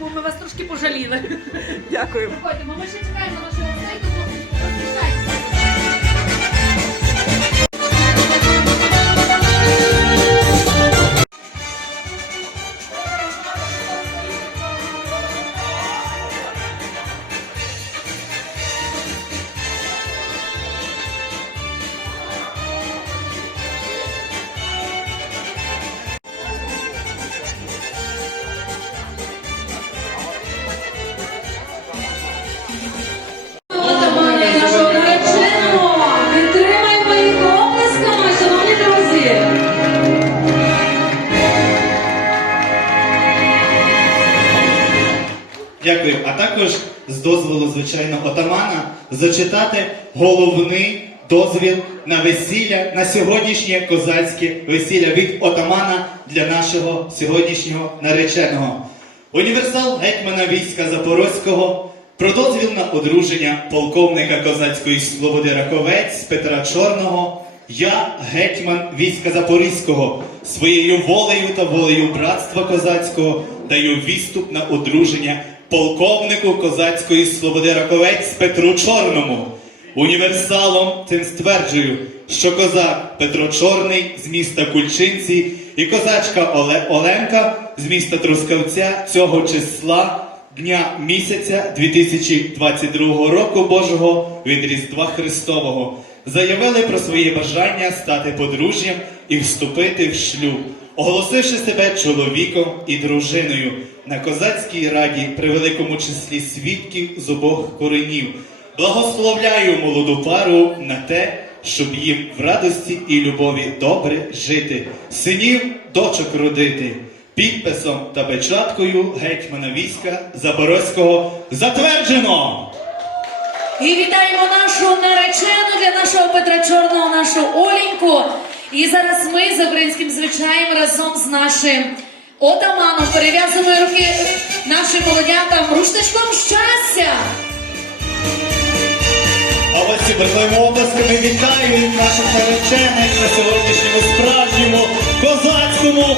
тому ми вас трошки пожаліли. Дякую. Ми ще чекаємо на гостей, тому з дозволу, звичайно, отамана зачитати головний дозвіл на весілля, на сьогоднішнє козацьке весілля від отамана для нашого сьогоднішнього нареченого. Універсал гетьмана війська Запорозького про дозвіл на одруження полковника козацької слободи Раковець Петра Чорного. Я, гетьман війська Запорізького, своєю волею та волею братства козацького даю відступ на одруження полковнику козацької слободи Раковець Петру Чорному. Універсалом цим стверджую, що козак Петро Чорний з міста Кульчинці і козачка Оле Оленка з міста Трускавця цього числа дня місяця 2022 року Божого від Різдва Христового заявили про своє бажання стати подружжям і вступити в шлюб, оголосивши себе чоловіком і дружиною на козацькій раді при великому числі свідків з обох коренів. Благословляю молоду пару на те, щоб їм в радості і любові добре жити, синів, дочок родити. Підписом та печаткою гетьмана війська Запорозького затверджено! І вітаємо нашу наречену для нашого Петра Чорного, нашу Оленьку. І зараз ми за українським звичаєм разом з нашим отаманом перев'язуємо руки нашим молодятам рушничком щастя. А ось ці брехливими обласками вітаємо наших наречених на сьогоднішньому справжньому козацькому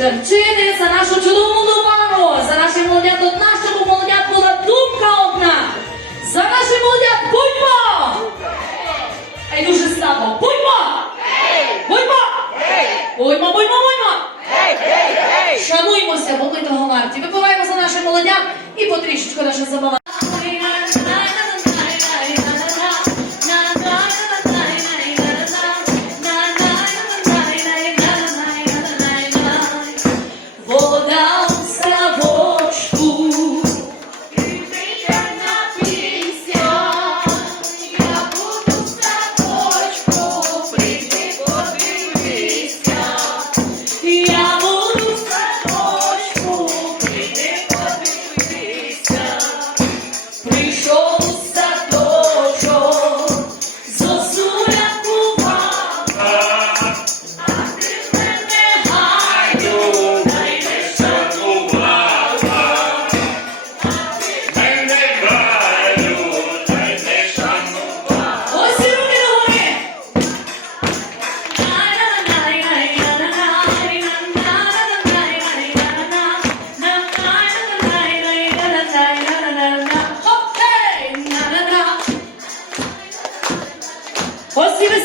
чарчини за нашу чудову молоду за наші молодят. От нашому молодят була думка одна. За наші молодят будьмо! А й дуже слабо. Будьмо! Будьмо! Будьмо, будьмо, будьмо! Шануймося, бо ми того варті. Випиваємо за наших молодят і потрішечку наша забава.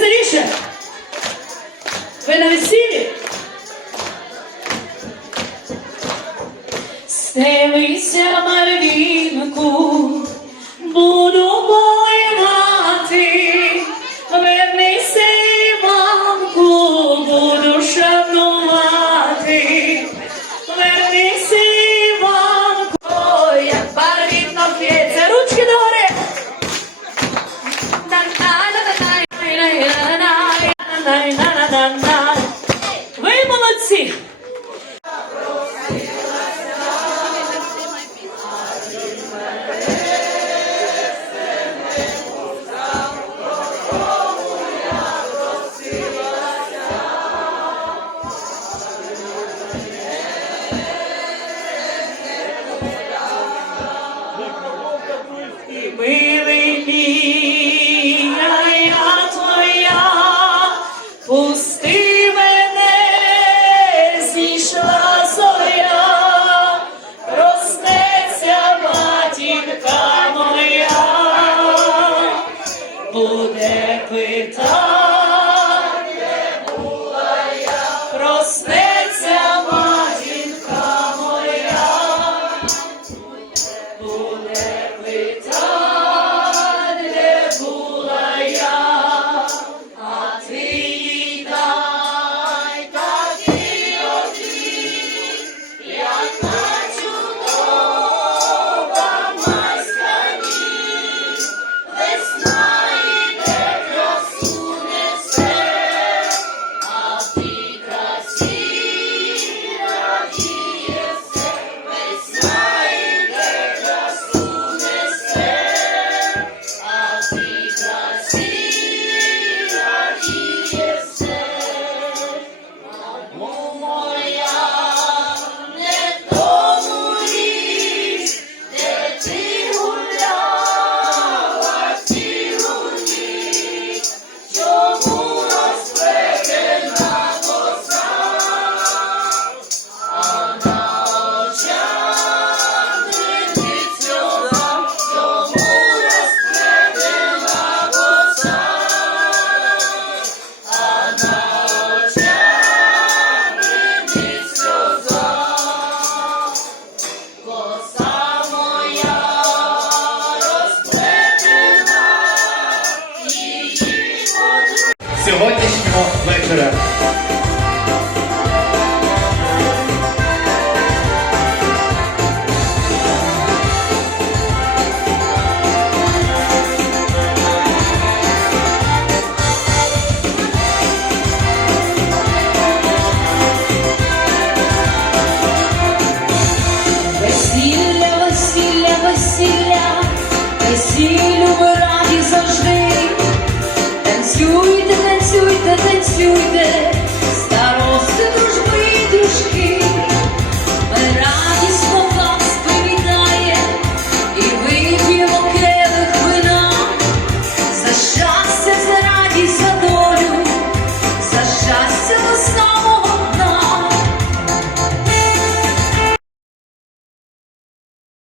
Веселіше. nine. heute ist noch weiterer. you did.